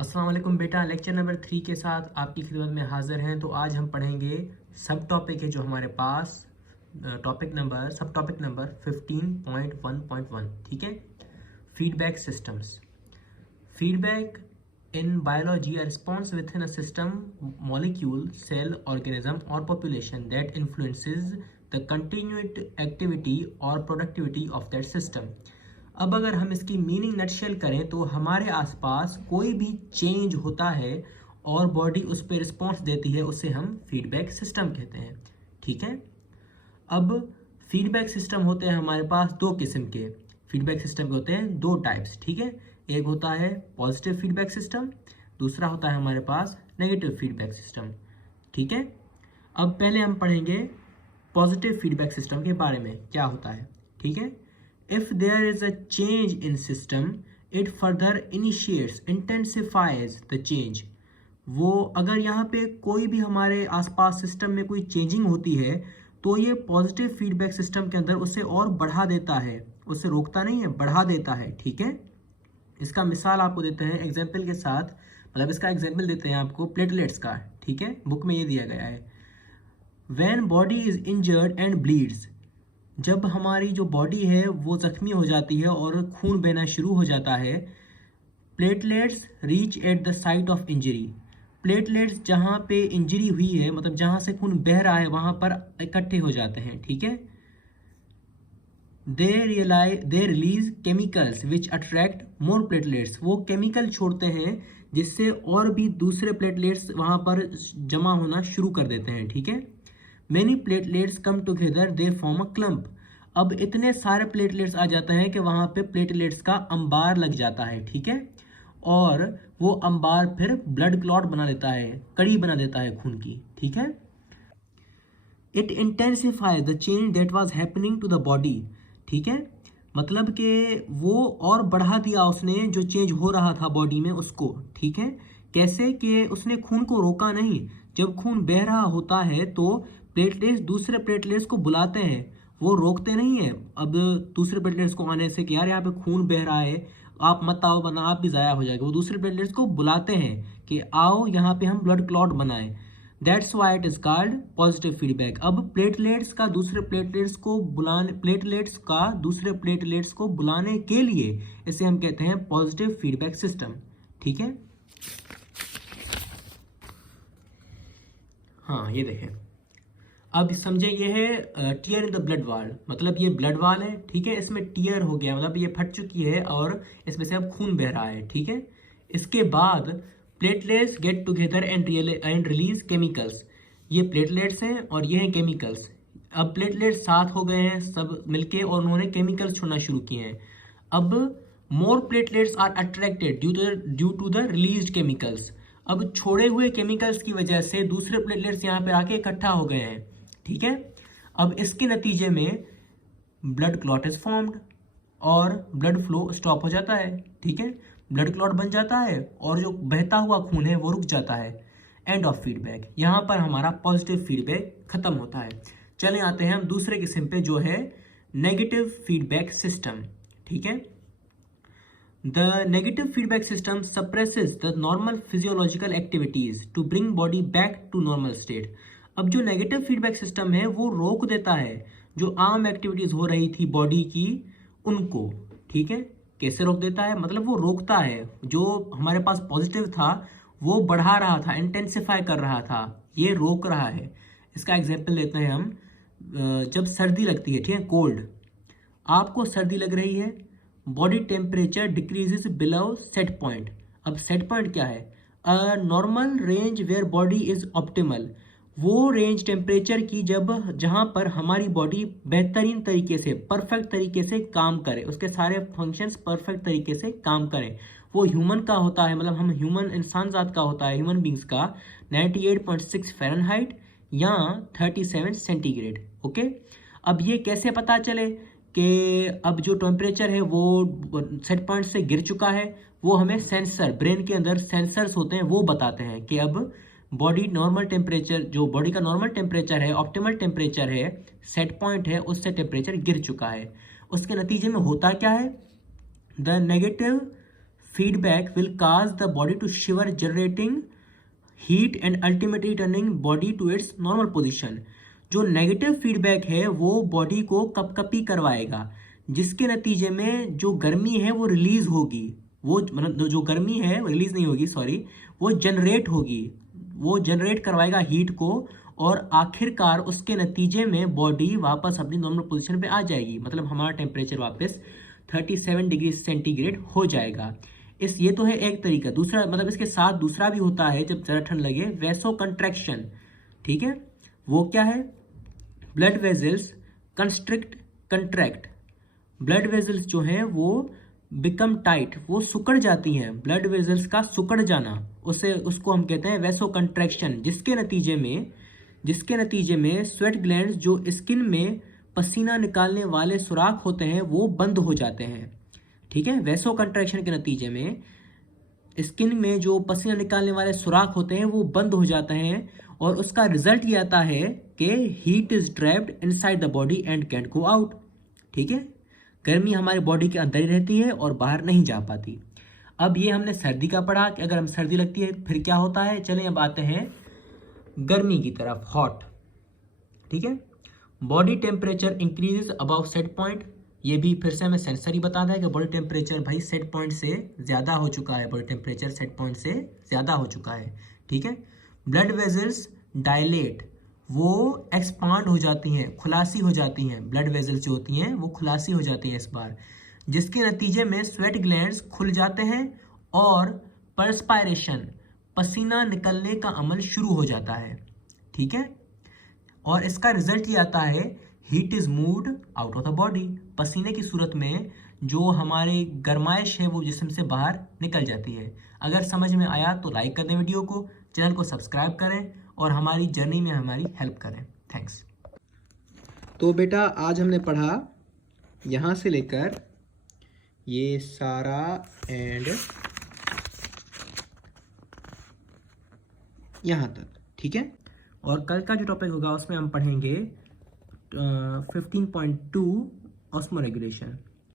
अस्सलाम वालेकुम बेटा, लेक्चर नंबर 3 के साथ आपकी खिदमत में हाजिर हैं। तो आज हम पढ़ेंगे सब टॉपिक है जो हमारे पास सब टॉपिक नंबर 15.1.1। ठीक है, feedback systems. Feedback in biology a response within a system, molecule, cell, organism or population that influences the continued activity or productivity of that system। अब अगर हम इसकी मीनिंग नटशेल करें तो हमारे आसपास कोई भी चेंज होता है और बॉडी उस पर रिस्पॉन्स देती है, उसे हम फीडबैक सिस्टम कहते हैं। ठीक है, अब फीडबैक सिस्टम होते हैं हमारे पास दो किस्म के। फीडबैक सिस्टम के होते हैं दो टाइप्स। ठीक है, एक होता है पॉजिटिव फीडबैक सिस्टम, दूसरा होता है हमारे पास नेगेटिव फीडबैक सिस्टम। ठीक है, अब पहले हम पढ़ेंगे पॉजिटिव फीडबैक सिस्टम के बारे में क्या होता है। ठीक है, if there is a change in system, it further initiates, intensifies the change। वो अगर यहाँ पे कोई भी हमारे आसपास सिस्टम में कोई चेंजिंग होती है तो ये पॉजिटिव फीडबैक सिस्टम के अंदर उसे और बढ़ा देता है, उसे रोकता नहीं है, बढ़ा देता है। ठीक है, इसका मिसाल आपको देते हैं एग्जाम्पल के साथ, मतलब इसका एग्जाम्पल देते हैं आपको प्लेटलेट्स का। ठीक है, बुक में ये दिया गया है, when body is injured and bleeds। जब हमारी जो बॉडी है वो जख्मी हो जाती है और खून बहना शुरू हो जाता है, platelets reach at the site of injury. Platelets जहाँ पे इंजरी हुई है, मतलब जहाँ से खून बह रहा है, वहाँ पर इकट्ठे हो जाते हैं। ठीक है, they release chemicals which attract more platelets. वो केमिकल छोड़ते हैं जिससे और भी दूसरे प्लेटलेट्स वहाँ पर जमा होना शुरू कर देते हैं। ठीक है, Many platelets come together, they form a clump। अब इतने सारे प्लेटलेट्स आ जाते हैं कि वहां पे प्लेटलेट्स का अंबार लग जाता है। ठीक है, और वो अंबार फिर ब्लड क्लॉट बना देता है, कड़ी बना देता है खून की। ठीक है, it intensify the change that was happening to the body. ठीक है, मतलब कि वो और बढ़ा दिया उसने जो चेंज हो रहा था बॉडी में उसको। ठीक है, कैसे कि उसने खून को रोका नहीं। जब खून बह रहा होता है तो प्लेटलेट्स दूसरे प्लेटलेट्स को बुलाते हैं, वो रोकते नहीं है। अब दूसरे प्लेटलेट्स को आने से कि यार यहाँ पे खून बह रहा है, आप मत आओ वरना आप भी ज़ाया हो जाएगा, वो दूसरे प्लेटलेट्स को बुलाते हैं कि आओ यहाँ पे हम ब्लड क्लॉट बनाएं। That's why it is called positive feedback. अब प्लेटलेट्स का दूसरे प्लेटलेट्स को बुलाने के लिए इसे हम कहते हैं पॉजिटिव फीडबैक सिस्टम। ठीक है, हाँ ये देखें, अब समझे ये है टीयर इन द ब्लड वाल, मतलब ये ब्लड वाल है। ठीक है, इसमें टीयर हो गया, मतलब ये फट चुकी है और इसमें से अब खून बह रहा है। ठीक है, इसके बाद platelets get together and release chemicals. ये प्लेटलेट्स हैं और ये हैं केमिकल्स। अब प्लेटलेट्स साथ हो गए हैं सब मिलके और उन्होंने केमिकल्स छोड़ना शुरू किए हैं। अब more platelets are attracted due to the released chemicals. अब छोड़े हुए केमिकल्स की वजह से दूसरे प्लेटलेट्स यहाँ पे आके इकट्ठा हो गए हैं। ठीक है, अब इसके नतीजे में ब्लड क्लॉट इज फॉर्म्ड और ब्लड फ्लो स्टॉप हो जाता है। ठीक है, ब्लड क्लॉट बन जाता है और जो बहता हुआ खून है वो रुक जाता है। एंड ऑफ फीडबैक, यहाँ पर हमारा पॉजिटिव फीडबैक खत्म होता है। चले आते हैं हम दूसरे किस्म पे जो है नेगेटिव फीडबैक सिस्टम। ठीक है, The negative feedback system suppresses the normal physiological activities to bring body back to normal state। अब जो नेगेटिव फीडबैक सिस्टम है वो रोक देता है जो आम एक्टिविटीज हो रही थी बॉडी की उनको। ठीक है, कैसे रोक देता है, मतलब वो रोकता है। जो हमारे पास पॉजिटिव था वो बढ़ा रहा था, इंटेंसिफाई कर रहा था, ये रोक रहा है। इसका एग्जाम्पल लेते हैं हम, जब सर्दी लगती है, ठीक है, कोल्ड, आपको सर्दी लग रही है, body temperature decreases below set point. अब सेट पॉइंट क्या है, a normal range where body is optimal. वो रेंज टेम्परेचर की जहां पर हमारी बॉडी बेहतरीन तरीके से, परफेक्ट तरीके से काम करे, उसके सारे फंक्शंस परफेक्ट तरीके से काम करें। वो ह्यूमन का होता है, मतलब हम ह्यूमन इंसान जात का होता है, ह्यूमन बींग्स का 98.6 फ़ारेनहाइट या 37 सेंटीग्रेड। ओके, अब ये कैसे पता चले कि अब जो टेम्परेचर है वो सेट पॉइंट से गिर चुका है, वो हमें सेंसर, ब्रेन के अंदर सेंसर्स होते हैं, वो बताते हैं कि अब बॉडी नॉर्मल टेम्परेचर, जो बॉडी का नॉर्मल टेम्परेचर है, ऑप्टिमल टेम्परेचर है, सेट पॉइंट है, उससे टेम्परेचर गिर चुका है। उसके नतीजे में होता क्या है, the negative feedback will cause the body to shiver, generating heat and ultimately turning body to its normal position. जो नेगेटिव फीडबैक है वो बॉडी को कपकपी करवाएगा, जिसके नतीजे में जो गर्मी है वो रिलीज होगी, वो मतलब जो गर्मी है रिलीज नहीं होगी, सॉरी, वो जनरेट होगी, वो जनरेट करवाएगा हीट को, और आखिरकार उसके नतीजे में बॉडी वापस अपनी नॉर्मल पोजीशन पे आ जाएगी, मतलब हमारा टेम्परेचर वापस 37 डिग्री सेंटीग्रेड हो जाएगा। ये तो है एक तरीका। दूसरा मतलब इसके साथ दूसरा भी होता है जब ज़रा ठंड लगे, वैसो कंट्रैक्शन, ठीक है। वो क्या है? Blood vessels constrict, contract. Blood vessels जो हैं वो बिकम टाइट, वो सिकुड़ जाती हैं। ब्लड वेजल्स का सिकुड़ जाना, उसको हम कहते हैं वैसो कंट्रैक्शन, जिसके नतीजे में स्वेट ग्लैंड्स जो स्किन में पसीना निकालने वाले सुराख होते हैं वो बंद हो जाते हैं, ठीक है। वैसो कंट्रैक्शन के नतीजे में स्किन में जो पसीना निकालने वाले सुराख होते हैं वो बंद हो जाते हैं, और उसका रिजल्ट ये आता है कि heat is trapped inside the body and can't go out, ठीक है। गर्मी हमारी बॉडी के अंदर ही रहती है और बाहर नहीं जा पाती। अब ये हमने सर्दी का पढ़ा कि अगर हम सर्दी लगती है फिर क्या होता है। चलें अब आते हैं गर्मी की तरफ, हॉट, ठीक है। Body temperature increases about set point. ये भी फिर से हमें सेंसर ही बताता है कि बॉडी टेम्परेचर भाई सेट पॉइंट से ज़्यादा हो चुका है, बॉडी टेम्परेचर सेट पॉइंट से ज़्यादा हो चुका है, ठीक है। ब्लड वेजल्स डायलेट, वो एक्सपांड हो जाती हैं, खुलासी हो जाती हैं। ब्लड वेजल्स जो होती हैं वो खुलासी हो जाती हैं इस बार, जिसके नतीजे में स्वेट ग्लैंड्स खुल जाते हैं और परस्पायरेशन, पसीना निकलने का अमल शुरू हो जाता है, ठीक है। और इसका रिजल्ट ये आता है heat is moved out of the body. पसीने की सूरत में जो हमारी गर्माइश है वो जिस्म से बाहर निकल जाती है। अगर समझ में आया तो लाइक कर दें वीडियो को, चैनल को सब्सक्राइब करें और हमारी जर्नी में हमारी हेल्प करें। थैंक्स। तो बेटा आज हमने पढ़ा यहाँ से लेकर ये सारा एंड यहाँ तक, ठीक है। और कल का जो टॉपिक होगा उसमें हम पढ़ेंगे 15.2 ऑस्मो रेगुलेशन।